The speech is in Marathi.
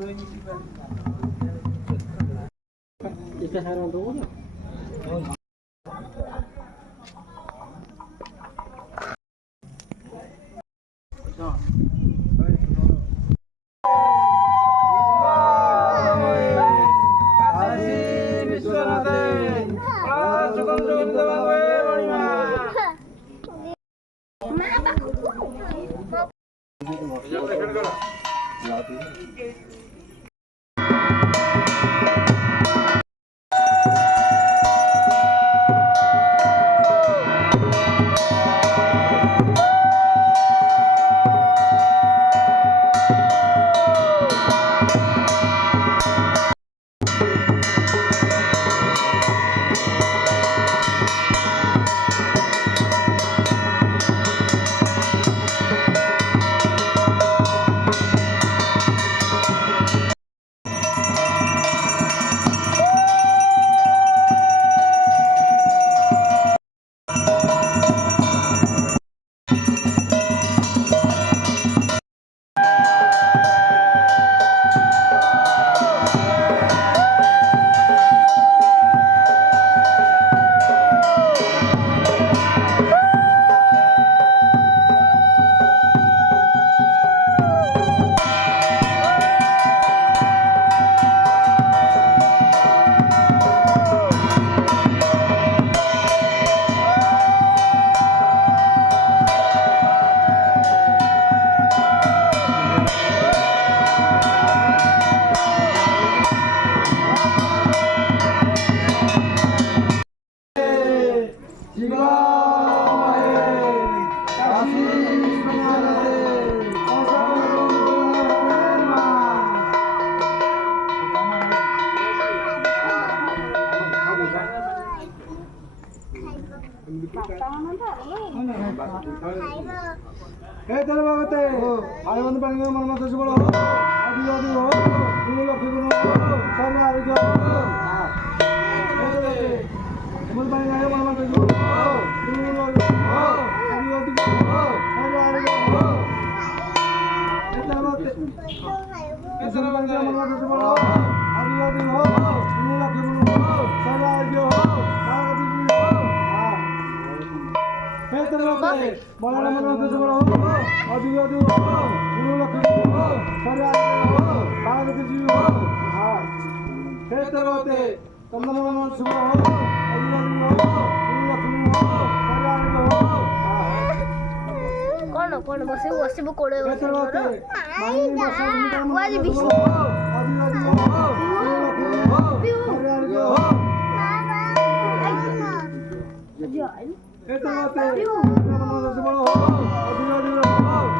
Ikan sarang tu je. चल बागते आगे बंद पानी में मन मत से बोलो आदि आदि हो तुम लोग फिर बोलो सब आ रही हो मन पानी में मन मत से बोलो तुम लोग आदि आदि हो सब आ रही हो चल बागते ऐसे पानी में मन मत से बोलो आदि आदि हो तुम लोग फिर बोलो सब आ रही हो चल बागते बड़ा मन मत से बोलो आदि आदि हो तुम लोग फिर बोलो सब आ रही हो बागते जी हो हां चल बागते तमन मन मत से बोलो आदि आदि हो तुम लोग फिर बोलो सब आ रही हो कौन बसिबु कोड़े चल बागते मानी बसा वाली बिस आदि आदि हो सब आ रही हो चल बागते मन मत से बोलो आदि आदि हो